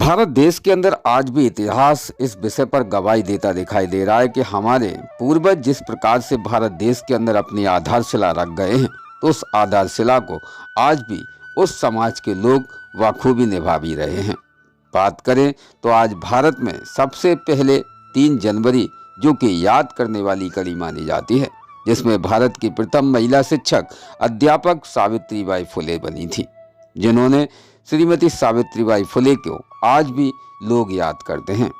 भारत देश के अंदर आज भी इतिहास इस विषय पर गवाही देता दिखाई दे रहा है कि हमारे पूर्वज जिस प्रकार से भारत देश के अंदर अपनी आधारशिला रख गए हैं, तो उस आधारशिला को आज भी उस समाज के लोग बखूबी निभा भी रहे हैं। बात करें तो आज भारत में सबसे पहले 3 जनवरी जो कि याद करने वाली कड़ी मानी जाती है, जिसमें भारत की प्रथम महिला शिक्षक अध्यापक सावित्रीबाई फुले बनी थी, जिन्होंने श्रीमती सावित्रीबाई फुले को आज भी लोग याद करते हैं।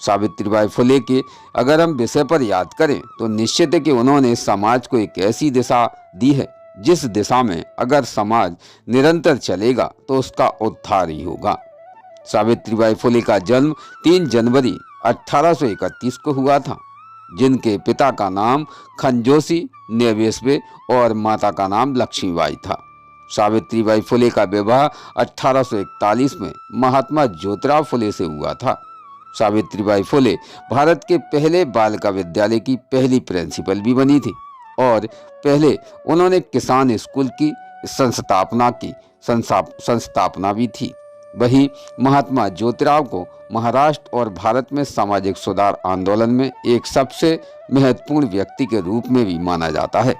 सावित्रीबाई फुले के अगर हम विषय पर याद करें तो निश्चित है कि उन्होंने समाज को एक ऐसी दिशा दी है जिस दिशा में अगर समाज निरंतर चलेगा तो उसका उद्धार ही होगा। सावित्रीबाई फुले का जन्म 3 जनवरी 1831 को हुआ था, जिनके पिता का नाम खंजोशी नेवेसबे और माता का नाम लक्ष्मीबाई था। सावित्रीबाई फुले का विवाह 1841 में महात्मा ज्योतिराव फुले से हुआ था। सावित्रीबाई फुले भारत के पहले बालिका विद्यालय की पहली प्रिंसिपल भी बनी थी और पहले उन्होंने किसान स्कूल की संस्थापना भी की। वही महात्मा ज्योतिराव को महाराष्ट्र और भारत में सामाजिक सुधार आंदोलन में एक सबसे महत्वपूर्ण व्यक्ति के रूप में भी माना जाता है।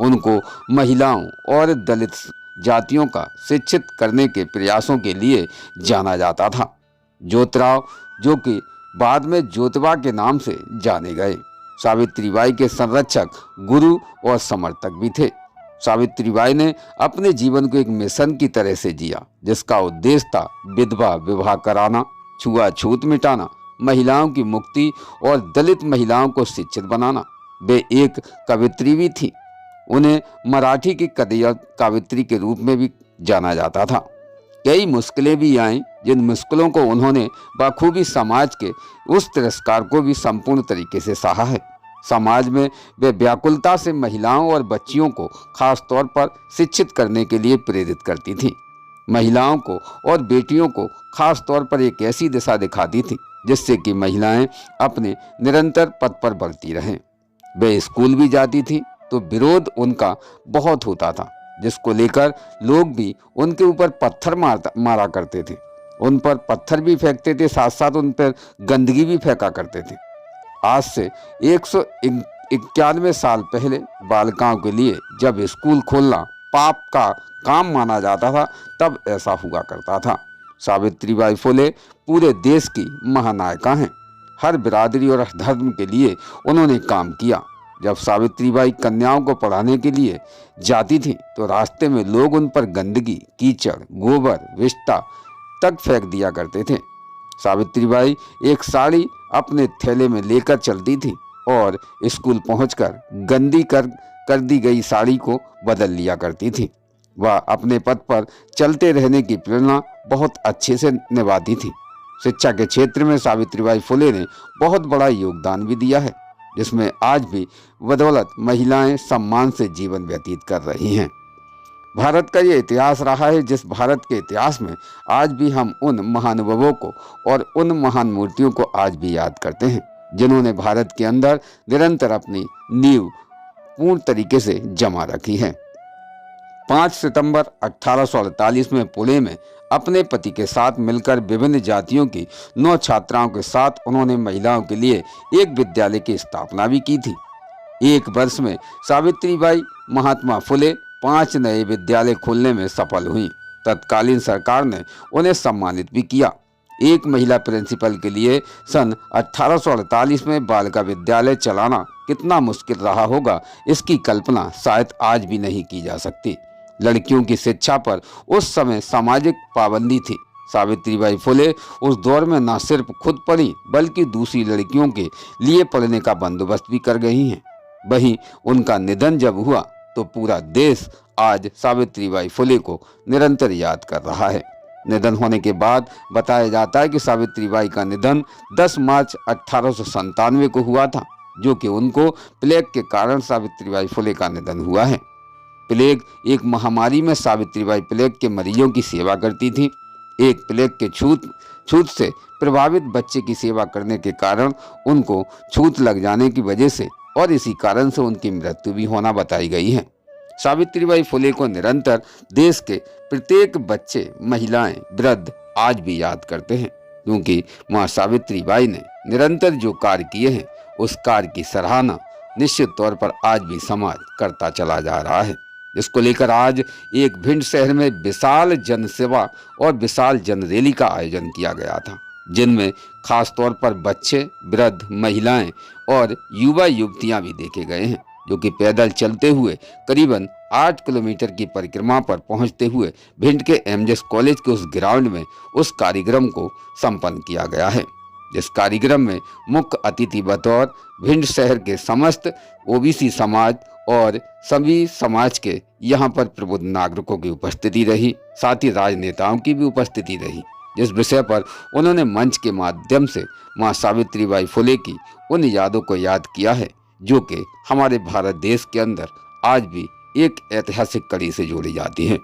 उनको महिलाओं और दलित जातियों का शिक्षित करने के प्रयासों के लिए जाना जाता था। ज्योतिराव जो कि बाद में ज्योतिबा के नाम से जाने गए, सावित्रीबाई के संरक्षक, गुरु और समर्थक भी थे। सावित्रीबाई ने अपने जीवन को एक मिशन की तरह से जिया, जिसका उद्देश्य था विधवा विवाह कराना, छुआछूत मिटाना, महिलाओं की मुक्ति और दलित महिलाओं को शिक्षित बनाना। वे एक कवयित्री भी थी। उन्हें मराठी की कवयित्री के रूप में भी जाना जाता था। कई मुश्किलें भी आईं, जिन मुश्किलों को उन्होंने बखूबी समाज के उस तिरस्कार को भी संपूर्ण तरीके से सहा है। समाज में वे व्याकुलता से महिलाओं और बच्चियों को खास तौर पर शिक्षित करने के लिए प्रेरित करती थी। महिलाओं को और बेटियों को खास तौर पर एक ऐसी दिशा दिखाती थी जिससे कि महिलाएं अपने निरंतर पद पर बढ़ती रहें। वे स्कूल भी जाती थी तो विरोध उनका बहुत होता था, जिसको लेकर लोग भी उनके ऊपर पत्थर मारा करते थे। उन पर पत्थर भी फेंकते थे, साथ साथ उन पर गंदगी भी फेंका करते थे। आज से 191 साल पहले बालिकाओं के लिए जब स्कूल खोलना पाप का काम माना जाता था, तब ऐसा हुआ करता था। सावित्रीबाई फुले पूरे देश की महानायिका हैं। हर बिरादरी और धर्म के लिए उन्होंने काम किया। जब सावित्रीबाई कन्याओं को पढ़ाने के लिए जाती थी तो रास्ते में लोग उन पर गंदगी, कीचड़, गोबर, विष्ठा तक फेंक दिया करते थे। सावित्रीबाई एक साड़ी अपने थैले में लेकर चलती थी और स्कूल पहुंचकर गंदी कर दी गई साड़ी को बदल लिया करती थी। वह अपने पद पर चलते रहने की प्रेरणा बहुत अच्छे से निभाती थी। शिक्षा के क्षेत्र में सावित्रीबाई फुले ने बहुत बड़ा योगदान भी दिया है, जिसमें आज भी बदौलत महिलाएं सम्मान से जीवन व्यतीत कर रही हैं। भारत का ये इतिहास रहा है जिस भारत के इतिहास में आज भी हम उन महानुभावों को और उन महान मूर्तियों को आज भी याद करते हैं, जिन्होंने भारत के अंदर निरंतर अपनी नींव पूर्ण तरीके से जमा रखी है। 5 सितंबर 1848 में पुणे में अपने पति के साथ मिलकर विभिन्न जातियों की 9 छात्राओं के साथ उन्होंने महिलाओं के लिए एक विद्यालय की स्थापना भी की थी। एक वर्ष में सावित्रीबाई महात्मा फुले 5 नए विद्यालय खोलने में सफल हुई। तत्कालीन सरकार ने उन्हें सम्मानित भी किया। एक महिला प्रिंसिपल के लिए सन 1848 में बालिका विद्यालय चलाना कितना मुश्किल रहा होगा, इसकी कल्पना शायद आज भी नहीं की जा सकती। लड़कियों की शिक्षा पर उस समय सामाजिक पाबंदी थी। सावित्रीबाई फुले उस दौर में न सिर्फ खुद पढ़ी बल्कि दूसरी लड़कियों के लिए पढ़ने का बंदोबस्त भी कर गई हैं। वहीं उनका निधन जब हुआ तो पूरा देश आज सावित्रीबाई फुले को निरंतर याद कर रहा है। निधन होने के बाद बताया जाता है कि सावित्रीबाई का निधन 10 मार्च 1897 को हुआ था, जो कि उनको प्लेग के कारण सावित्रीबाई फुले का निधन हुआ है। प्लेग एक महामारी में सावित्रीबाई प्लेग के मरीजों की सेवा करती थी। एक प्लेग के छूत से प्रभावित बच्चे की सेवा करने के कारण उनको छूत लग जाने की वजह से और इसी कारण से उनकी मृत्यु भी होना बताई गई है। सावित्रीबाई फुले को निरंतर देश के प्रत्येक बच्चे, महिलाएं, वृद्ध आज भी याद करते हैं। क्योंकि माँ सावित्रीबाई ने निरंतर जो कार्य किए हैं उस कार्य की सराहना निश्चित तौर पर आज भी समाज करता चला जा रहा है। इसको लेकर आज एक भिंड शहर में विशाल जनसेवा और विशाल जन रैली का आयोजन किया गया था, जिनमें खास तौर पर बच्चे, वृद्ध, महिलाएं और युवा युवतियां भी देखे गए हैं, जो कि पैदल चलते हुए करीबन 8 किलोमीटर की परिक्रमा पर पहुंचते हुए भिंड के एमजेस कॉलेज के उस ग्राउंड में उस कार्यक्रम को संपन्न किया गया है। जिस कार्यक्रम में मुख्य अतिथि बतौर भिंड शहर के समस्त ओबीसी समाज और सभी समाज के यहाँ पर प्रबुद्ध नागरिकों की उपस्थिति रही, साथ ही राजनेताओं की भी उपस्थिति रही, जिस विषय पर उन्होंने मंच के माध्यम से माँ सावित्रीबाई फुले की उन यादों को याद किया है जो कि हमारे भारत देश के अंदर आज भी एक ऐतिहासिक कड़ी से जोड़ी जाती हैं।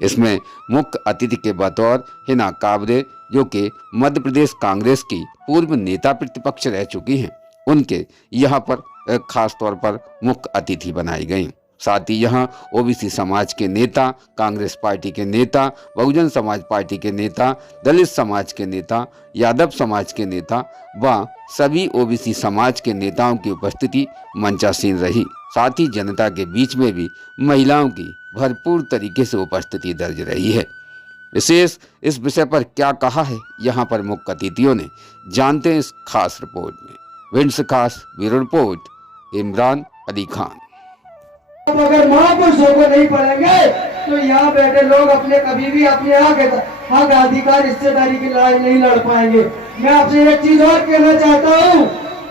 इसमें मुख्य अतिथि के बतौर हिना काबरे, जो कि मध्य प्रदेश कांग्रेस की पूर्व नेता प्रतिपक्ष रह चुकी हैं, उनके यहाँ पर खास तौर पर मुख्य अतिथि बनाई गई। साथ ही यहाँ ओबीसी समाज के नेता, कांग्रेस पार्टी के नेता, बहुजन समाज पार्टी के नेता, दलित समाज के नेता, यादव समाज के नेता व सभी ओबीसी समाज के नेताओं की उपस्थिति मंचासीन रही। साथ ही जनता के बीच में भी महिलाओं की भरपूर तरीके से उपस्थिति दर्ज रही है। विशेष इस विषय पर क्या कहा है यहाँ पर मुख्य अतिथियों ने, जानते हैं इस खास रिपोर्ट में। भिंड से खास ब्यूरो रिपोर्ट, इमरान अली खान। अगर महापुरुषों को नहीं पढ़ेंगे तो यहाँ बैठे लोग अपने कभी भी अपने हक अधिकार हिस्सेदारी की लड़ाई नहीं लड़ पाएंगे। मैं आपसे एक चीज और कहना चाहता हूँ,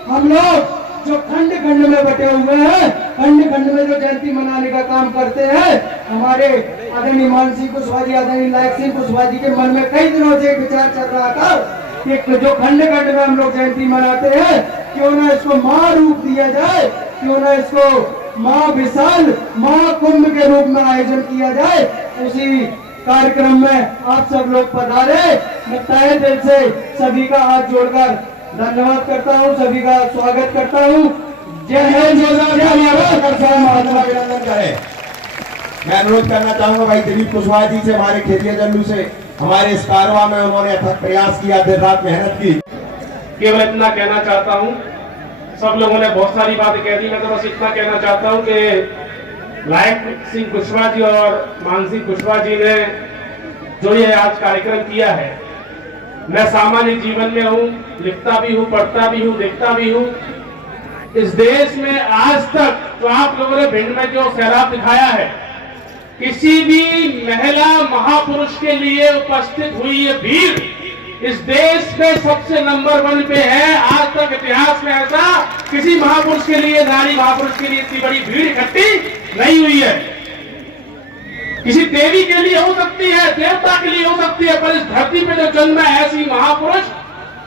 हम लोग जो खंड खंड में बटे हुए हैं, खंड खंड में जो जयंती मनाने का काम करते हैं, हमारे आदरणीय मान सिंह कुशवाहा जी, आदरणीय लायक सिंह कुशवाहा जी के मन में कई दिनों से एक विचार चल रहा था कि जो खंड खंड में हम लोग जयंती मनाते हैं, क्यों ना इसको माँ रूप दिया जाए, क्यों ना इसको माँ विशाल, माँ कुंभ के रूप में आयोजन किया जाए। उसी कार्यक्रम में आप सब लोग पधारे। मैं तहे दिल से सभी का हाथ जोड़कर धन्यवाद करता हूँ, सभी का स्वागत करता हूँ। जय हिंद, महात्मा अभिनंदन करें। मैं अनुरोध करना चाहूंगा भाई दिलीप कुशवाहा जी से, हमारे खेतिया जल्लू से, हमारे इस कारवां में उन्होंने अथक प्रयास किया, दिन रात मेहनत की। केवल इतना कहना चाहता हूँ, सब लोगों ने बहुत सारी बातें कह दी, मैं तो बस इतना कहना चाहता हूँ कि लायक सिंह कुशवाहा जी और मान सिंह कुशवाहा जी ने जो ये आज कार्यक्रम किया है, मैं सामान्य जीवन में हूँ, लिखता भी हूँ, पढ़ता भी हूँ, देखता भी हूँ। इस देश में आज तक जो आप लोगों ने भिंड में जो सैलाब दिखाया है, किसी भी महिला महापुरुष के लिए उपस्थित हुई ये भीड़ इस देश में सबसे नंबर 1 पे है। आज तक इतिहास में ऐसा किसी महापुरुष के लिए, नारी महापुरुष के लिए इतनी बड़ी भीड़ इकट्ठी नहीं हुई है। किसी देवी के लिए हो सकती है, देवता के लिए हो सकती है, पर इस धरती पे जो जन्म है ऐसी महापुरुष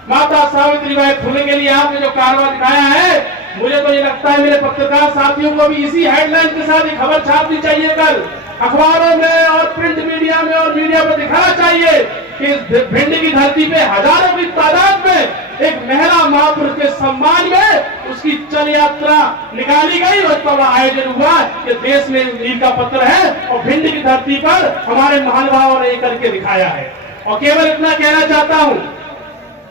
माता सावित्रीबाई फुले के लिए आपने जो कारवा दिखाया है, मुझे तो ये लगता है मेरे पत्रकार साथियों को भी इसी हेडलाइन के साथ ही खबर छापनी चाहिए, कल अखबारों में और प्रिंट मीडिया में और मीडिया पर दिखाना चाहिए कि इस भिंड की धरती पे हजारों की तादाद में एक महिला महापुरुष के सम्मान में उसकी चल यात्रा निकाली गई और तब आयोजन हुआ कि देश में मील का पत्र है और भिंड की धरती पर हमारे महानुभावों ने करके दिखाया है। और केवल इतना कहना चाहता हूं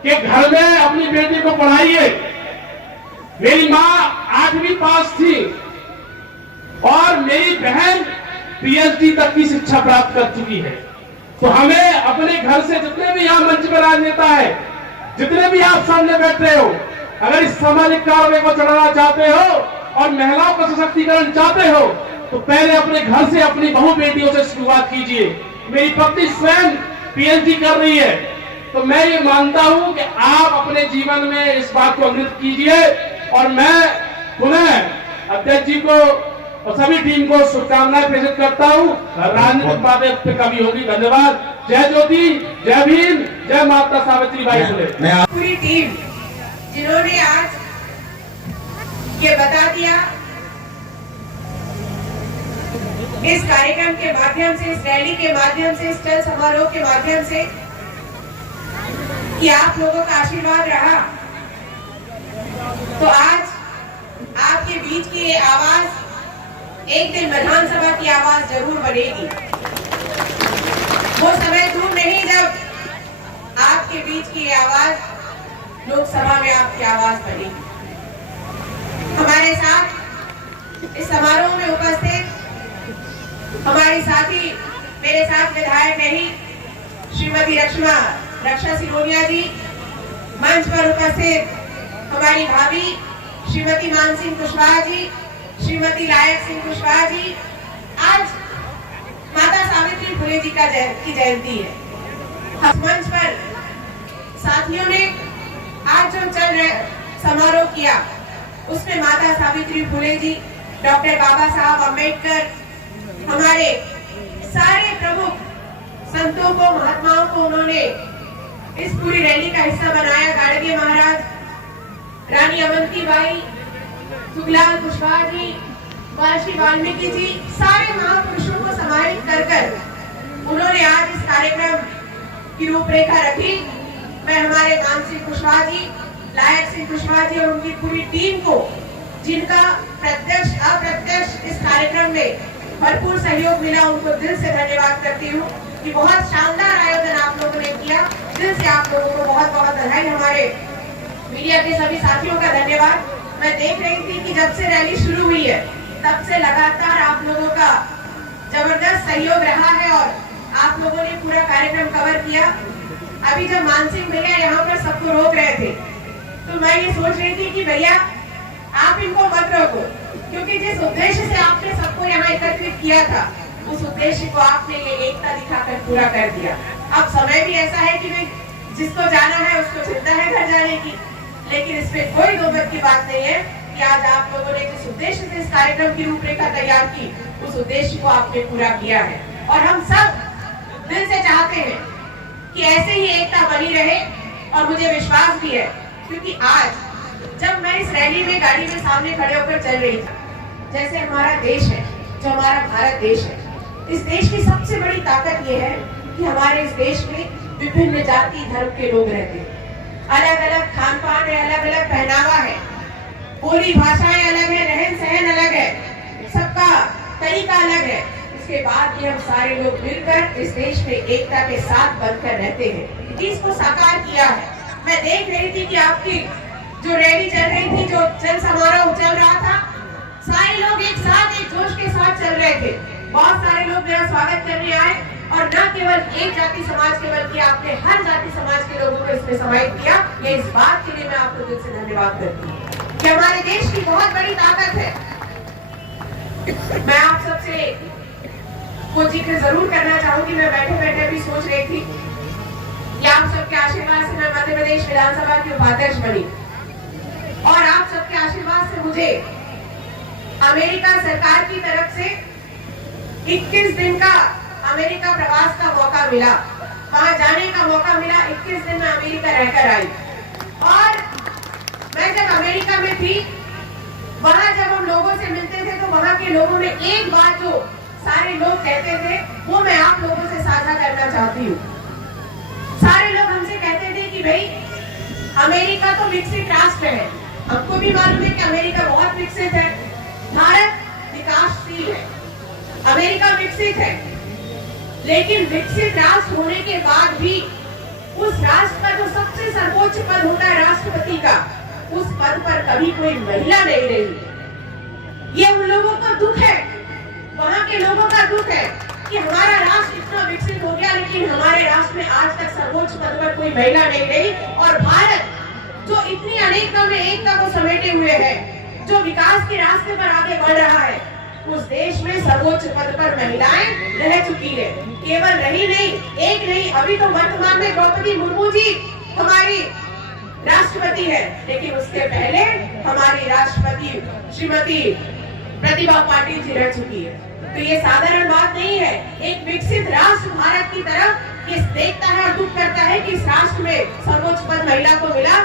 कि घर में अपनी बेटी को पढ़ाइए। मेरी माँ 8वीं पास थी और मेरी बहन पीएचडी तक की शिक्षा प्राप्त कर चुकी है। तो हमें अपने घर से जितने भी यहाँ मंच पर राजनेता है, जितने भी आप सामने बैठ रहे हो, अगर इस सामाजिक कार्य को चलाना चाहते हो और महिलाओं का सशक्तिकरण चाहते हो तो पहले अपने घर से अपनी बहू बेटियों से शुरुआत कीजिए। मेरी पत्नी स्वयं पीएचडी कर रही है, तो मैं ये मानता हूं कि आप अपने जीवन में इस बात को अमृत कीजिए। और मैं पुनः अध्यक्ष जी को और सभी टीम को शुभकामनाएं प्रेषित करता हूँ। राजनीतिक बातें फिर कभी होगी। धन्यवाद। जय ज्योति, जय भीम, जय माता सावित्रीबाई फुले। पूरी टीम जिन्होंने आज ये बता दिया इस कार्यक्रम के माध्यम से, इस रैली के माध्यम से, इस चल समारोह के माध्यम से कि आप लोगों का आशीर्वाद रहा, तो आज आपके बीच की ये आवाज एक दिन विधानसभा की आवाज जरूर बनेगी। वो समय दूर नहीं जब आप आपके बीच की ये आवाज लोकसभा में आपकी आवाज बनी। हमारे साथ इस समारोह में उपस्थित हमारी साथी, मेरे साथ विधायक नहीं, श्रीमती रक्षा सिरोनिया जी, मंच पर उपस्थित हमारी भाभी श्रीमती मानसिंह कुशवाहा जी, श्रीमती लायक सिंह कुशवाहा जी। आज माता सावित्री फुले जी की जयंती है। मंच पर साथियों ने आज जो समारोह किया उसमें माता सावित्री फुले जी, डॉक्टर बाबा साहब अम्बेडकर, हमारे सारे प्रमुख संतों को, महात्माओं को उन्होंने इस पूरी रैली का हिस्सा बनाया। गाडगे महाराज, रानी अवंतीबाई, सुखलाल कुशवाहा जी, महर्षि वाल्मीकि जी, सारे महापुरुषों को सम्मानित कर उन्होंने आज इस कार्यक्रम की रूपरेखा रखी। मैं हमारे मानसिंह कुशवाहा जी, लायक सिंह कुशवाहा जी और उनकी पूरी टीम को, जिनका प्रत्यक्ष अप्रत्यक्ष इस कार्यक्रम में भरपूर सहयोग मिला, उनको दिल से धन्यवाद करती हूँ कि बहुत शानदार आयोजन आप लोगों ने किया। दिल से आप लोगों को बहुत बहुत बधाई। हमारे मीडिया के सभी साथियों का धन्यवाद। मैं देख रही थी कि जब से रैली शुरू हुई है तब से लगातार आप लोगों का जबरदस्त सहयोग रहा है और आप लोगों ने पूरा कार्यक्रम कवर किया। अभी जब मानसिंह भैया यहाँ पर सबको रोक रहे थे तो मैं ये सोच रही थी कि भैया आप इनको मत रोको, क्योंकि जिस उद्देश्य से आपने सबको यहाँ एकत्रित किया था उस उद्देश्य को आपने ये एकता दिखाकर पूरा कर दिया। अब समय भी ऐसा है कि जिसको जाना है उसको चिंता है घर जाने की, लेकिन इसमें कोई दो मत की बात नहीं है कि आज आप लोगों ने जिस उद्देश्य से इस कार्यक्रम की रूपरेखा तैयार की उस उद्देश्य को आपने पूरा किया है। और हम सब दिल से चाहते हैं कि ऐसे ही एकता बनी रहे। और मुझे विश्वास भी है, क्योंकि आज जब मैं इस रैली में गाड़ी में सामने खड़े होकर चल रही थी, जैसे हमारा देश है, जो हमारा भारत देश है, इस देश की सबसे बड़ी ताकत ये है कि हमारे इस देश में विभिन्न जाति धर्म के लोग रहते हैं। अलग अलग खान पान है, अलग अलग पहनावा है, बोली भाषाएं अलग है, रहन सहन अलग है, सबका तरीका अलग है। उसके बाद भी हम सारे लोग मिलकर इस देश में एकता के साथ बनकर रहते हैं। इसको साकार किया है। मैं देख रही थी कि आपकी जो रैली चल रही थी, जो जन समारोह चल रहा था, सारे लोग एक साथ एक जोश के साथ चल रहे थे। बहुत सारे लोग मेरा स्वागत करने आए और न केवल एक जाति समाज के बल्कि आपने हर जाति समाज के लोगों को इसमें समाहित किया। ये इस बात के लिए मैं आपको दिल से धन्यवाद करती हूँ कि हमारे देश की बहुत बड़ी ताकत है। मैं आप सबसे को जिक्र जरूर करना चाहूंगी। मैं बैठे बैठे भी सोच रही थी कि आप सबके आशीर्वाद से मैं मध्य प्रदेश विधानसभा की उपाध्यक्ष बनी और आप सबके आशीर्वाद से मुझे अमेरिका सरकार की तरफ से 21 दिन का अमेरिका प्रवास का मौका मिला, वहां जाने का मौका मिला। 21 दिन में अमेरिका रहकर आई और मैं जब अमेरिका में थी, वहां जब हम लोगों से मिलते थे तो वहां के लोगों ने एक बात जो सारे लोग कहते थे वो मैं आप लोगों से साझा करना चाहती हूँ। सारे लोग हमसे कहते थे कि भाई अमेरिका तो विकसित राष्ट्र है, हमको भी मालूम है कि अमेरिका बहुत विकसित है, भारत विकासशील है, अमेरिका विकसित है, लेकिन विकसित राष्ट्र होने के बाद भी उस राष्ट्र का जो सबसे सर्वोच्च पद होता है राष्ट्रपति का, उस पद पर कभी कोई महिला नहीं रही। ये उन लोगों का दुख है, वहां के लोगों का दुख है कि हमारा राष्ट्र इतना विकसित हो गया लेकिन हमारे राष्ट्र में आज तक सर्वोच्च पद पर कोई महिला नहीं रही। और भारत जो इतनी अनेकता में एकता को समेटे हुए है, जो विकास के रास्ते पर आगे बढ़ रहा है, उस देश में सर्वोच्च पद पर महिलाएं रह चुकी है। केवल रही नहीं, एक नहीं, अभी तो वर्तमान में द्रौपदी मुर्मू जी हमारी राष्ट्रपति है, लेकिन उसके पहले हमारी राष्ट्रपति श्रीमती प्रतिभा पाटिल जी रह चुकी है। तो ये साधारण बात नहीं है। एक विकसित राष्ट्र भारत की तरफ ये देखता है और दुख करता है कि इस राष्ट्र में सर्वोच्च पद महिला को मिला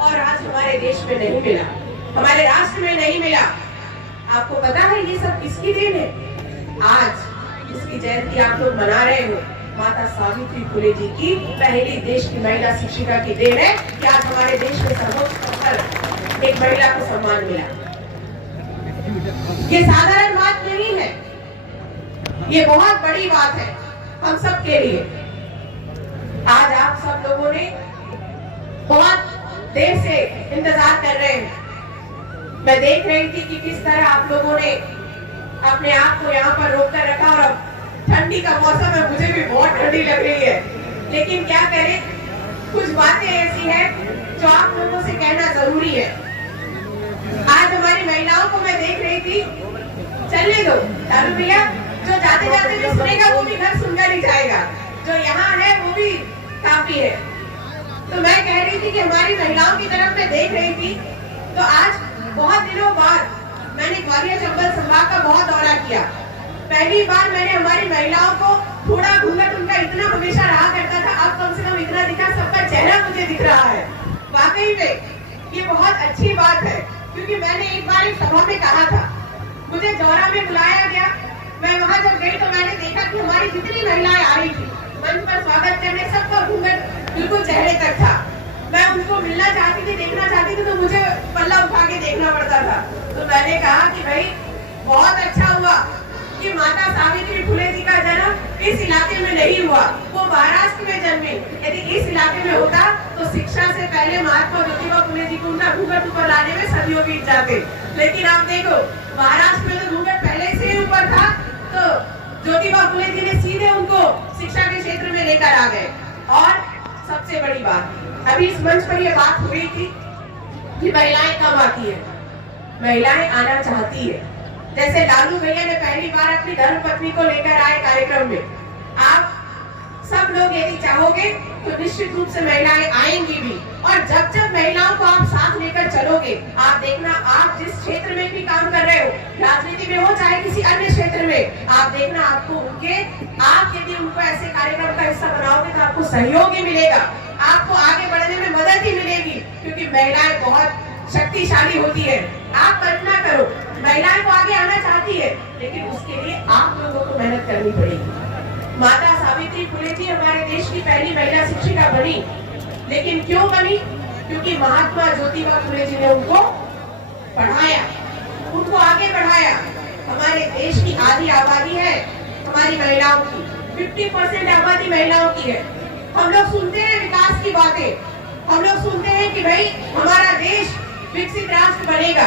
और आज हमारे देश में नहीं मिला, हमारे राष्ट्र में नहीं मिला। आपको पता है ये सब किसकी देन है? आज जिसकी जयंती आप लोग मना रहे हो, माता सावित्री फुले जी की, पहली देश की महिला शिक्षिका की देन है कि आज हमारे देश में सर्वोच्च पद पर एक महिला को सम्मान मिला। ये साधारण बात नहीं है, ये बहुत बड़ी बात है हम सब के लिए। आज आप सब लोगों ने बहुत देर से इंतजार कर रहे हैं। मैं देख रही थी कि किस तरह आप लोगों ने अपने आप को यहाँ पर रोक कर रखा, और अब ठंडी का मौसम है, मुझे भी बहुत ठंडी लग रही है, लेकिन क्या करें, कुछ बातें ऐसी हैं जो आप लोगों से कहना जरूरी है। आज हमारी महिलाओं को मैं देख रही थी, चलने दो दारू भैया, जो जाते जाते भी सुनेगा वो भी घर सुनकर ही जाएगा, जो यहाँ है वो भी काफी है। तो मैं कह रही थी कि हमारी महिलाओं की तरफ मैं देख रही थी, तो आज बहुत दिनों बाद मैंने ग्वालियर चंबल संभाग का बहुत दौरा किया। पहली बार मैंने हमारी महिलाओं को थोड़ा घूंघट उनका इतना हमेशा रहा करता था, अब कम से कम इतना दिखा, सबका चेहरा मुझे दिख रहा है। वाकई में ये बहुत अच्छी बात है, क्योंकि मैंने एक बार एक सभा में कहा था, मुझे जौरा में बुलाया गया, मैं वहां जब गई तो मैंने देखा कि हमारी जितनी महिलाएं आ रही थी मंच पर स्वागत करने, सबका घूंघट बिल्कुल चेहरे तक था। मैं उनको मिलना चाहती थी, देखना चाहती थी, तो मुझे पल्ला उठा के देखना पड़ता था। तो मैंने कहा कि भाई बहुत अच्छा हुआ कि माता सावित्री फुले जी का जन्म इस इलाके में नहीं हुआ, वो महाराष्ट्र में जन्मी। यदि इस इलाके में होता तो शिक्षा से पहले महात्मा ज्योतिबा फुले जी को उनका घूंघट ऊपर लाने में सदियों बीत जाते। लेकिन आप देखो, महाराष्ट्र में तो घूंघट पहले से ही ऊपर था, तो ज्योतिबा फुले जी ने सीधे उनको शिक्षा के क्षेत्र में लेकर आ गए। और सबसे बड़ी बात, अभी इस मंच पर यह बात हुई थी कि महिलाएं कम आती है, महिलाएं आना चाहती है। जैसे लालू भैया ने पहली बार अपनी धर्मपत्नी को लेकर आए कार्यक्रम में, आप सब लोग यदि चाहोगे तो निश्चित रूप से महिलाएं आएंगी भी। और जब जब महिलाओं को आप साथ लेकर चलोगे, आप देखना, आप जिस क्षेत्र में भी काम कर रहे हो, राजनीति में हो चाहे किसी अन्य क्षेत्र में, आप देखना आपको आप यदि उनको ऐसे कार्यक्रम का हिस्सा बनाओगे तो आपको सहयोग ही मिलेगा, आपको आगे बढ़ने में मदद ही मिलेगी, क्योंकि महिलाएं बहुत शक्तिशाली होती है। आप कल्पना करो, महिलाएं को आगे आना चाहती है, लेकिन उसके लिए आप लोगों को मेहनत करनी पड़ेगी। माता सावित्री फुले जी हमारे देश की पहली महिला शिक्षिका बनी, लेकिन क्यों बनी? क्योंकि महात्मा ज्योतिबा फुले जी ने उनको पढ़ाया, उनको आगे बढ़ाया। हमारे देश की आधी आबादी है हमारी महिलाओं की, 50% आबादी महिलाओं की है। हम लोग सुनते हैं विकास की बातें, हम लोग सुनते हैं कि भाई हमारा देश विकसित राष्ट्र बनेगा,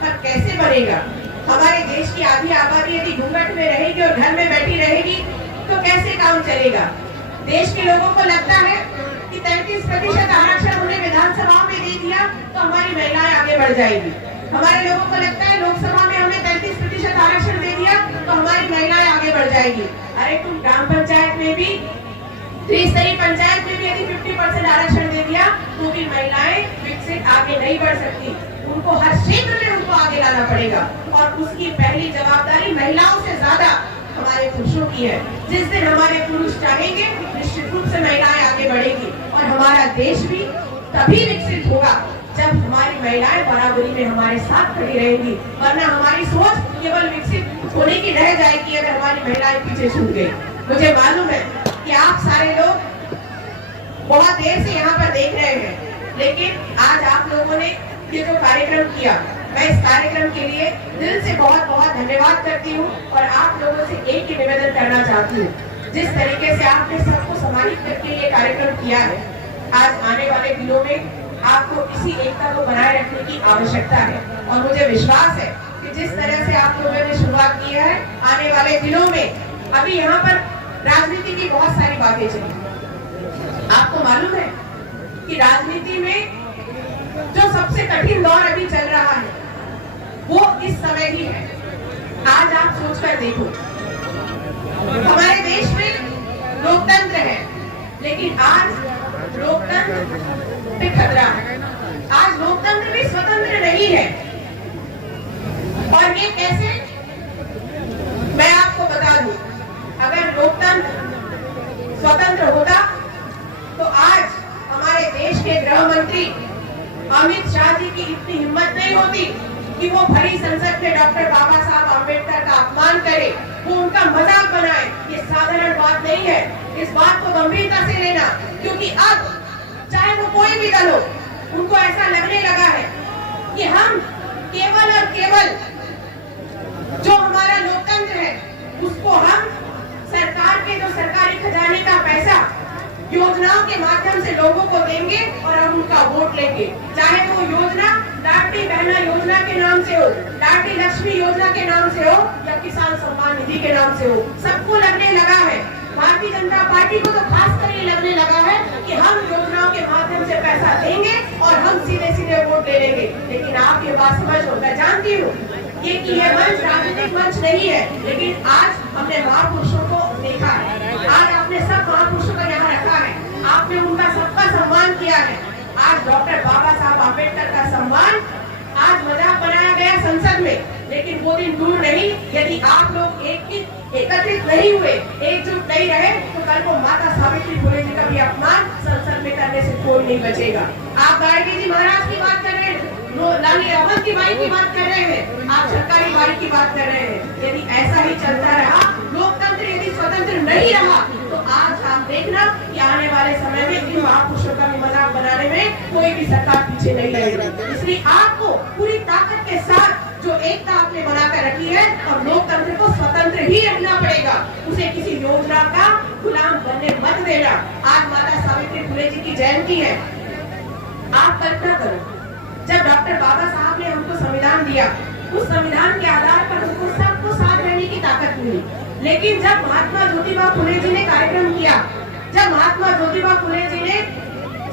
पर कैसे बनेगा? हमारे देश की आधी आबादी यदि घूंघट में रहेगी और घर में बैठी रहेगी तो कैसे काम चलेगा? देश के लोगों को लगता है कि 33% आरक्षण हमने विधानसभा में दे दिया तो हमारी महिलाएं आगे बढ़ जाएगी। हमारे लोगों को लगता है लोकसभा में हमने 33% आरक्षण दे दिया तो हमारी महिलाएं आगे बढ़ जाएगी। अरे तुम ग्राम पंचायत में भी, त्रिस्तरीय पंचायत में भी यदि 50% आरक्षण दे दिया तो भी महिलाएं विकसित आगे नहीं बढ़ सकती। उनको हर क्षेत्र में उनको आगे लाना पड़ेगा, और उसकी पहली जवाबदारी महिलाओं से ज्यादा हमारे पुरुषों की है। जिस दिन हमारे पुरुष चाहेंगे, निश्चित रूप से महिलाएं आगे बढ़ेगी, और हमारा देश भी तभी विकसित होगा जब हमारी महिलाएं बराबरी में हमारे साथ खड़ी रहेंगी। वरना हमारी सोच केवल विकसित होने की रह जाएगी अगर हमारी महिलाएं पीछे छूट गई। मुझे मालूम है कि आप सारे लोग बहुत देर से यहाँ पर देख रहे हैं, लेकिन आज आप लोगों ने ये जो कार्यक्रम किया, मैं इस कार्यक्रम के लिए दिल से बहुत बहुत धन्यवाद करती हूँ। और आप लोगों से एक ही निवेदन करना चाहती हूँ, जिस तरीके से आपने सबको सम्मानित करके ये कार्यक्रम किया है, आज आने वाले दिनों में आपको इसी एकता को बनाए रखने की आवश्यकता है। और मुझे विश्वास है कि जिस तरह से आप लोगों ने शुरुआत की है, आने वाले दिनों में, अभी यहाँ पर राजनीति की बहुत सारी बातें चली। आपको मालूम है कि राजनीति में जो सबसे कठिन दौर अभी चल रहा है वो इस समय ही है। आज आप सोचकर देखो, हमारे देश में लोकतंत्र है, लेकिन आज लोकतंत्र पे खतरा है। आज लोकतंत्र भी स्वतंत्र नहीं है। और ये कैसे, मैं आपको बता दूं, अगर लोकतंत्र स्वतंत्र होता तो आज हमारे देश के गृह मंत्री अमित शाह जी की इतनी हिम्मत नहीं होती कि वो भरी संसद में डॉक्टर बाबा साहब आम्बेडकर का अपमान करे, वो उनका मजाक बनाए। ये साधारण बात नहीं है, इस बात को गंभीरता से लेना, क्योंकि अब चाहे वो कोई भी दल हो, उनको ऐसा लगने लगा है कि हम केवल और केवल जो हमारा लोकतंत्र है उसको हम सरकार के जो सरकारी खजाने का पैसा योजना योजनाओं के माध्यम से लोगों को देंगे और हम उनका वोट लेंगे, चाहे वो योजना लाडली बहना योजना के नाम से हो, लाडली लक्ष्मी योजना के नाम से हो या किसान सम्मान निधि के नाम से हो। सबको लगने लगा है, भारतीय जनता पार्टी को तो खास कर ये लगने लगा है कि हम योजनाओं के माध्यम से पैसा देंगे और हम सीधे सीधे वोट ले लेंगे। लेकिन आप ये बात समझ लो, मैं जानती हूँ ये कि यह मंच राजनीतिक मंच नहीं है, लेकिन आज हमने महापुरुषों को देखा है, आज आपने सब महापुरुषों को यहाँ रखा है, आपने उनका सबका सम्मान किया है। आज डॉक्टर बाबा साहब आम्बेडकर का सम्मान आज मजाक बनाया गया संसद में, लेकिन वो दिन दूर नहीं। यदि आप लोग एकत्रित नहीं हुए, एकजुट नहीं रहे, तो कल को माता सावित्री फुले जी का भी अपमान संसद में करने से कोई नहीं बचेगा। आप गाड़गी जी महाराज की बात कर रहे हैं, लाली अहमद की बाई की बात कर रहे हैं, आप सरकारी बाई की बात कर रहे हैं। यदि ऐसा ही चलता रहा, लोकतंत्र यदि स्वतंत्र नहीं रहा, तो आज आप देखना कि आने वाले समय में इन महापुरुषों का भी मजाक बनाने में कोई भी सरकार पीछे नहीं रहेगी। इसलिए आपको पूरी ताकत के साथ जो एकता आपने बनाकर रखी है और लोकतंत्र को स्वतंत्र ही रखना पड़ेगा, उसे किसी योजना का गुलाम बनने मत देना। आज माता सावित्री फुले जी की जयंती है, आप कल्पना करो जब डॉक्टर बाबा साहब ने हमको संविधान दिया, उस संविधान के आधार पर हमको सबको साथ रहने की ताकत मिली। लेकिन जब महात्मा ज्योतिबा फुले जी ने कार्यक्रम किया, जब महात्मा ज्योतिबा फुले जी ने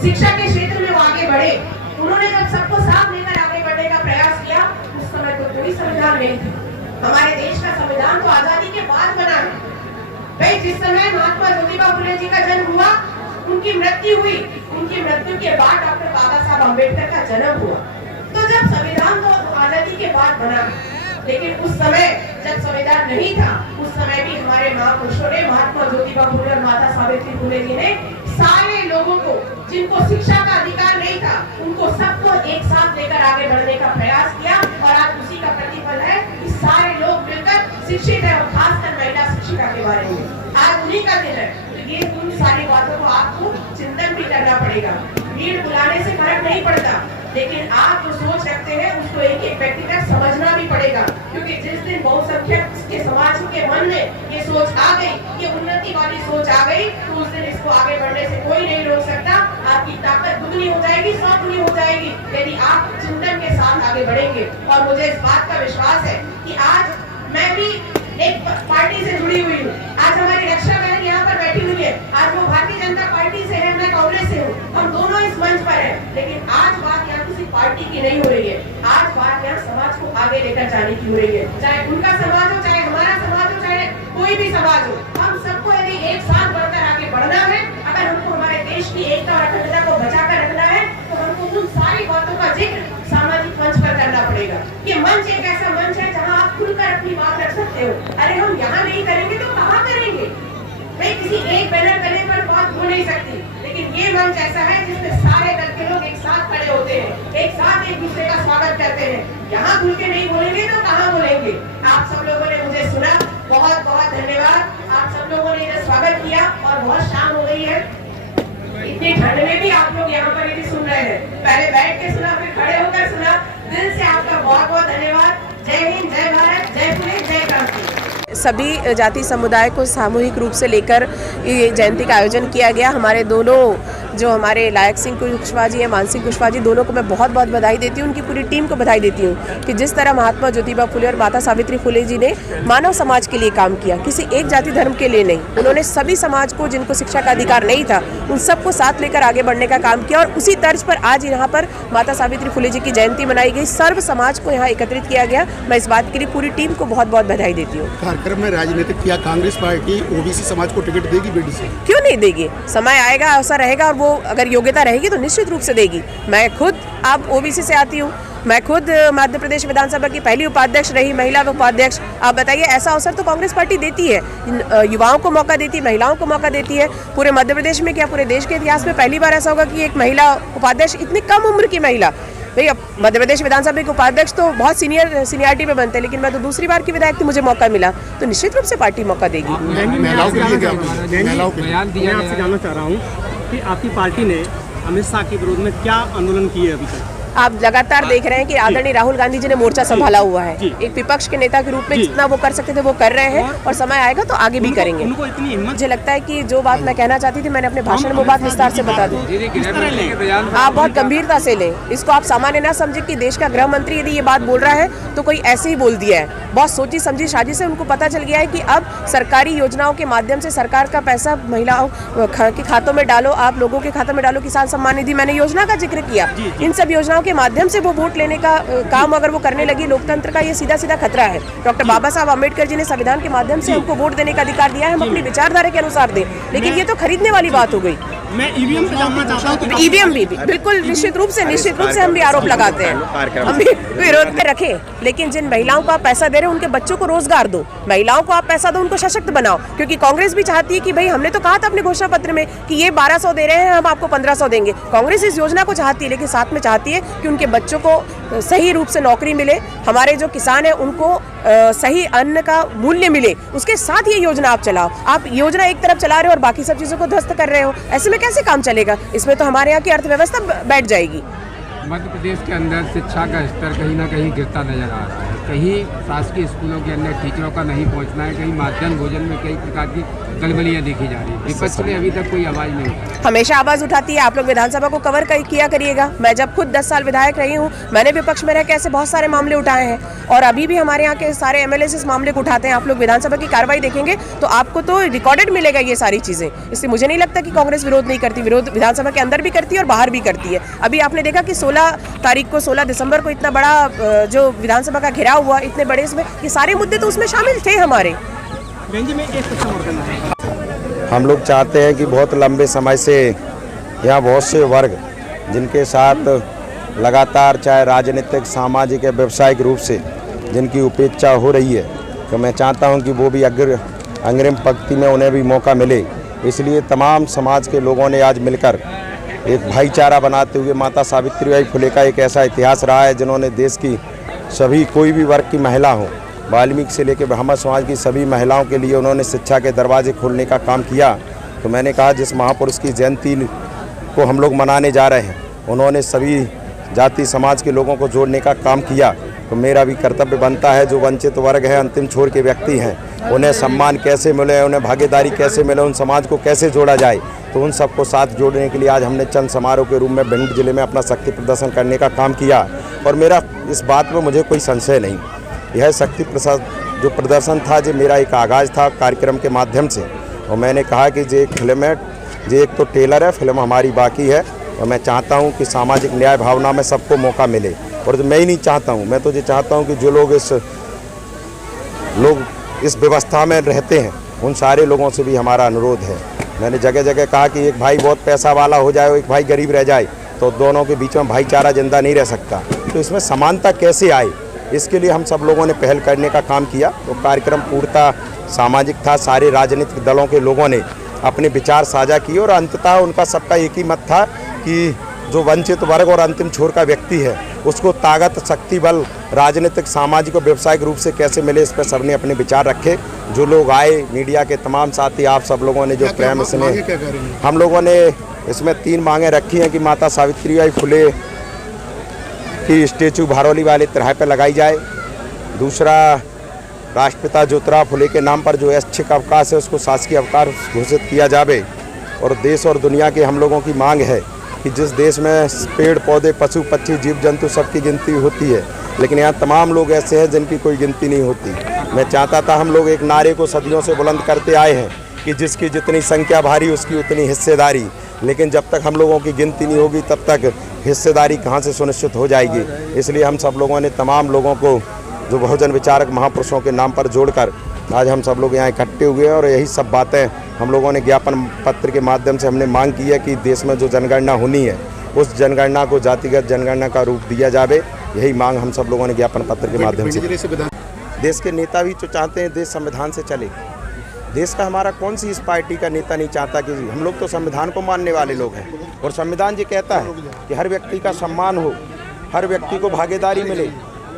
शिक्षा के क्षेत्र में वो आगे बढ़े, उन्होंने जब सबको साथ लेकर आगे बढ़ने का प्रयास किया, उस समय तो कोई संविधान नहीं था। हमारे देश का संविधान तो आजादी के बाद बना है। भाई जिस समय महात्मा ज्योतिबा फुले जी का जन्म हुआ, उनकी मृत्यु हुई, उनकी मृत्यु के बाद डॉक्टर बाबा साहब अम्बेडकर का जन्म हुआ। तो जब संविधान तो आजादी के बाद बना, लेकिन उस समय जब संविधान नहीं था, उस समय भी हमारे महापुरुषों ने, महात्मा ज्योतिबा फुले और माता सावित्री फुले जी ने सारे लोगों को, जिनको शिक्षा का अधिकार नहीं था, उनको सबको एक साथ लेकर आगे बढ़ने का प्रयास किया। और आज उसी का प्रतिफल है कि सारे लोग मिलकर शिक्षित है, और खासकर महिला शिक्षिका के बारे में आज उन्हीं का दिन है। तो ये उन सारी बातों को आपको चिंतन भी करना पड़ेगा। भीड़ बुलाने से फर्क नहीं पड़ता, लेकिन आप जो सोच रखते हैं उसको एक एक व्यक्ति तक समझना भी पड़ेगा, क्योंकि जिस दिन बहुसंख्यक के समाज के मन में ये सोच आ गई, ये उन्नति वाली सोच आ गई, तो उस दिन इसको आगे बढ़ने से कोई नहीं रोक सकता। आपकी ताकत दुगनी हो जाएगी, 100 गुनी हो जाएगी, यदि आप चिंतन के साथ आगे बढ़ेंगे। और मुझे इस बात का विश्वास है कि आज मैं भी एक पार्टी से जुड़ी हुई हूँ। आज हमारी रक्षा बहन यहाँ पर बैठी हुई है, आज वो भारतीय जनता पार्टी से है, मैं कांग्रेस से हूँ, हम दोनों इस मंच पर हैं। लेकिन आज बात यहाँ किसी पार्टी की नहीं हो रही है, आज बात यहाँ समाज को आगे लेकर जाने की हो रही है। चाहे उनका समाज हो, चाहे हमारा समाज हो, चाहे कोई भी समाज हो, हम सबको यदि एक साथ बढ़कर आगे बढ़ना है, अगर हमको हमारे देश की एकता और अखंडता को बचाकर रखना है, तो हमको उन सारी बातों का जिक्र सामाजिक मंच पर करना पड़ेगा। ये मंच एक ऐसा मंच है जहाँ आप खुलकर अपनी बात रख सकते हो। अरे हम यहाँ नहीं करेंगे तो कहाँ करेंगे? मैं किसी एक बैनर करने पर बात हो नहीं सकती, लेकिन ये मंच ऐसा है जिसमें सारे दल के लोग एक साथ खड़े होते हैं, एक साथ एक दूसरे का स्वागत करते हैं। यहाँ खुल के नहीं बोलेंगे तो कहाँ बोलेंगे? आप सब लोगों ने मुझे सुना, बहुत बहुत धन्यवाद। आप सब लोगों ने इधर स्वागत किया और बहुत शाम हो गई है, इतनी ठंड में भी आप लोग यहाँ पर यदि सुन रहे हैं, पहले बैठ के सुना, फिर खड़े होकर सुना, दिल से आपका बहुत बहुत धन्यवाद। जय हिंद, जय भारत, जय फुले, जय क्रांति। सभी जाति समुदाय को सामूहिक रूप से लेकर ये जयंती का आयोजन किया गया। हमारे दोनों जो हमारे लायक सिंह कुशवाहा जी हैं, मान सिंह कुशवाहा जी, दोनों को मैं बहुत बहुत बधाई देती हूँ, उनकी पूरी टीम को बधाई देती हूँ कि जिस तरह महात्मा ज्योतिबा फुले और माता सावित्री फुले जी ने मानव समाज के लिए काम किया, किसी एक जाति धर्म के लिए नहीं। उन्होंने सभी समाज को, जिनको शिक्षा का अधिकार नहीं था, उन सबको साथ लेकर आगे बढ़ने का काम किया। और उसी तर्ज पर आज यहाँ पर माता सावित्री फुले जी की जयंती मनाई गई, सर्व समाज को यहाँ एकत्रित किया गया। मैं इस बात के लिए पूरी टीम को बहुत बहुत बधाई देती हूँ। कार्यक्रम में राजनीतिक किया, कांग्रेस पार्टी ओबीसी समाज को टिकट देगी बीडीसी? क्यों नहीं देगी, समय आएगा, अवसर रहेगा, और वो अगर योग्यता रहेगी तो निश्चित रूप से देगी। मैं खुद आप ओबीसी से आती हूँ, मैं खुद मध्य प्रदेश विधानसभा की पहली उपाध्यक्ष रही, महिला उपाध्यक्ष। आप बताइए, ऐसा अवसर तो कांग्रेस पार्टी देती है, युवाओं को मौका देती है, महिलाओं को मौका देती है। पूरे मध्य प्रदेश में क्या पूरे देश के इतिहास में पहली बार ऐसा होगा कि एक महिला उपाध्यक्ष, इतनी कम उम्र की महिला। भैया मध्य प्रदेश विधानसभा के उपाध्यक्ष तो बहुत सीनियरिटी में बनते हैं, लेकिन मैं तो दूसरी बार की विधायक थी, मुझे मौका मिला, तो निश्चित रूप से पार्टी मौका देगी। महिलाओं के लिए क्या बयान दिया? मैं आपसे जानना चाह रहा हूँ कि आपकी पार्टी ने अमित शाह के विरोध में क्या आंदोलन किए अभी तक? आप लगातार देख रहे हैं कि आदरणीय राहुल गांधी जी ने मोर्चा संभाला हुआ है। एक विपक्ष के नेता के रूप में जितना वो कर सकते थे वो कर रहे हैं और समय आएगा तो आगे भी करेंगे। मुझे लगता है कि जो बात मैं कहना चाहती थी मैंने अपने भाषण में वो बात विस्तार से बता दी। आप बहुत गंभीरता से लें इसको, आप सामान्य ना समझे कि देश का गृह मंत्री यदि ये बात बोल रहा है तो कोई ऐसे ही बोल दिया है। बहुत सोची समझी साजिश से उनको पता चल गया है कि अब सरकारी योजनाओं के माध्यम से सरकार का पैसा महिलाओं के खातों में डालो, आप लोगों के खातों में डालो। किसान सम्मान निधि मैंने योजना का जिक्र किया। इन सब योजनाओं के माध्यम से वो वोट लेने का काम अगर वो करने लगी, लोकतंत्र का ये सीधा सीधा खतरा है। डॉक्टर बाबा साहब अम्बेडकर जी ने संविधान के माध्यम से हमको वोट देने का अधिकार दिया है, हम अपनी विचारधारा के अनुसार दें, लेकिन ये तो खरीदने वाली बात हो गई। मैं ईवीएम पे जानना चाहता हूँ। ईवीएम भी बिल्कुल निश्चित रूप से हम भी आरोप लगाते हैं, हम भी विरोध में रखें, लेकिन जिन महिलाओं को आप पैसा दे रहे हो उनके बच्चों को रोजगार दो, महिलाओं को आप पैसा दो, उनको सशक्त बनाओ। क्योंकि कांग्रेस भी चाहती है कि भाई हमने तो कहा था अपने घोषणा पत्र में कि ये 1200 दे रहे हैं, हम आपको 1500 देंगे। कांग्रेस इस योजना को चाहती है, लेकिन साथ में चाहती है कि उनके बच्चों को सही रूप से नौकरी मिले, हमारे जो किसान हैं उनको सही अन्न का मूल्य मिले, उसके साथ ये योजना आप चलाओ। आप योजना एक तरफ चला रहे हो और बाकी सब चीज़ों को ध्वस्त कर रहे हो, ऐसे में कैसे काम चलेगा? इसमें तो हमारे यहाँ की अर्थव्यवस्था बैठ जाएगी। मध्य प्रदेश के अंदर शिक्षा का स्तर कहीं ना कहीं गिरता नजर आ रहा है। कहीं शासकीय स्कूलों के अंदर टीचरों का नहीं पहुंचना है, कहीं मध्याह्न भोजन में कई प्रकार की गड़बड़ियां देखी जा रही है। विपक्ष ने अभी तक कोई आवाज़ नहीं उठाई। हमेशा आवाज़ उठाती है। आप लोग विधानसभा को कवर किया करिएगा। मैं जब खुद 10 साल विधायक रही हूँ, मैंने विपक्ष में रह के ऐसे बहुत सारे मामले उठाए हैं और अभी भी हमारे यहाँ के सारे एमएलए इस मामले को उठाते हैं। आप लोग विधानसभा की कार्रवाई देखेंगे तो आपको तो रिकॉर्डेड मिलेगा ये सारी चीज़ें। इससे मुझे नहीं लगता कि कांग्रेस विरोध नहीं करती, विरोध विधानसभा के अंदर भी करती है और बाहर भी करती है। अभी आपने देखा कि 16 दिसंबर को इतना बड़ा जो विधानसभा का घेराव हुआ, इतने बड़े इसमें ये सारे मुद्दे तो उसमें शामिल थे हमारे। हम लोग चाहते हैं कि बहुत लंबे समय से यहाँ बहुत से वर्ग जिनके साथ लगातार चाहे राजनीतिक, सामाजिक या व्यावसायिक रूप से जिनकी उपेक्षा हो रही है, तो मैं चाहता हूँ कि वो भी अग्रिम पंक्ति में उन्हें भी मौका मिले। इसलिए तमाम समाज के लोगों ने आज मिलकर एक भाईचारा बनाते हुए माता सावित्रीबाई फुले का एक ऐसा इतिहास रहा है जिन्होंने देश की सभी कोई भी वर्ग की महिला हो, वाल्मीकि से लेकर ब्राह्मण समाज की सभी महिलाओं के लिए उन्होंने शिक्षा के दरवाजे खोलने का काम किया। तो मैंने कहा जिस महापुरुष की जयंती को हम लोग मनाने जा रहे हैं, उन्होंने सभी जाति समाज के लोगों को जोड़ने का काम किया, तो मेरा भी कर्तव्य बनता है जो वंचित वर्ग है, अंतिम छोर के व्यक्ति हैं, उन्हें सम्मान कैसे मिले, उन्हें भागीदारी कैसे मिले, उन समाज को कैसे जोड़ा जाए। तो उन सबको साथ जोड़ने के लिए आज हमने चंद समारोह के रूप में भिंड जिले में अपना शक्ति प्रदर्शन करने का काम किया। और मेरा इस बात में मुझे कोई संशय नहीं, यह शक्ति जो प्रदर्शन था जो मेरा एक आगाज़ था कार्यक्रम के माध्यम से। और मैंने कहा कि जो एक फिल्म है, जो एक तो टेलर है, फिल्म हमारी बाकी है। और मैं चाहता हूं कि सामाजिक न्याय भावना में सबको मौका मिले। और मैं ही नहीं चाहता हूं, मैं तो ये चाहता हूं कि जो लोग इस व्यवस्था में रहते हैं उन सारे लोगों से भी हमारा अनुरोध है। मैंने जगह जगह कहा कि एक भाई बहुत पैसा वाला हो जाए और एक भाई गरीब रह जाए तो दोनों के बीच में भाईचारा जिंदा नहीं रह सकता। तो इसमें समानता कैसे आए, इसके लिए हम सब लोगों ने पहल करने का काम किया। तो कार्यक्रम पूर्णतः सामाजिक था, सारे राजनीतिक दलों के लोगों ने अपने विचार साझा किए और अंततः उनका सबका एक ही मत था कि जो वंचित वर्ग और अंतिम छोर का व्यक्ति है उसको ताकत, शक्ति, बल राजनीतिक, सामाजिक और व्यावसायिक रूप से कैसे मिले, इस पर सबने अपने विचार रखे। जो लोग आए, मीडिया के तमाम साथी, आप सब लोगों ने जो प्रेम इसमें, हम लोगों ने इसमें 3 मांगें रखी हैं कि माता सावित्रीबाई फुले की स्टेचू भारौली वाले तिराहे पर लगाई जाए। दूसरा, राष्ट्रपिता ज्योतिराव फुले के नाम पर जो ऐच्छिक अवकाश है उसको शासकीय अवकाश घोषित किया जाए। और देश और दुनिया की हम लोगों की मांग है कि जिस देश में पेड़ पौधे, पशु पक्षी, जीव जंतु सबकी गिनती होती है, लेकिन यहाँ तमाम लोग ऐसे हैं जिनकी कोई गिनती नहीं होती। मैं चाहता था, हम लोग एक नारे को सदियों से बुलंद करते आए हैं कि जिसकी जितनी संख्या भारी उसकी उतनी हिस्सेदारी, लेकिन जब तक हम लोगों की गिनती नहीं होगी तब तक हिस्सेदारी कहाँ से सुनिश्चित हो जाएगी। इसलिए हम सब लोगों ने तमाम लोगों को जो बहुजन विचारक महापुरुषों के नाम पर जोड़कर आज हम सब लोग यहाँ इकट्ठे हुए हैं। और यही सब बातें हम लोगों ने ज्ञापन पत्र के माध्यम से हमने मांग की है कि देश में जो जनगणना होनी है उस जनगणना को जातिगत जनगणना का रूप दिया जाए। यही मांग हम सब लोगों ने ज्ञापन पत्र के माध्यम से। देश के नेता भी तो चाहते हैं देश संविधान से चले। देश का हमारा कौन सी इस पार्टी का नेता नहीं चाहता कि हम लोग तो संविधान को मानने वाले लोग हैं। और संविधान ये कहता है कि हर व्यक्ति का सम्मान हो, हर व्यक्ति को भागीदारी मिले,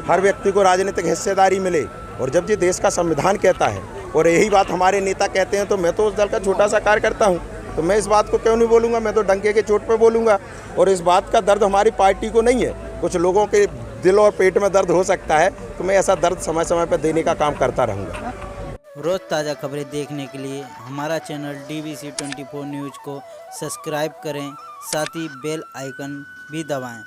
हर व्यक्ति को राजनीतिक हिस्सेदारी मिले। और जब ये देश का संविधान कहता है और यही बात हमारे नेता कहते हैं, तो मैं तो उस दल का छोटा सा कार्यकर्ता हूँ, तो मैं इस बात को क्यों नहीं बोलूँगा। मैं तो डंके के चोट पे बोलूँगा। और इस बात का दर्द हमारी पार्टी को नहीं है, कुछ लोगों के दिल और पेट में दर्द हो सकता है, तो मैं ऐसा दर्द समय समय पर देने का काम करता रहूँगा। रोज़ ताज़ा खबरें देखने के लिए हमारा चैनल DVC 24 न्यूज़ को सब्सक्राइब करें, साथ ही बेल आइकन भी दबाएं।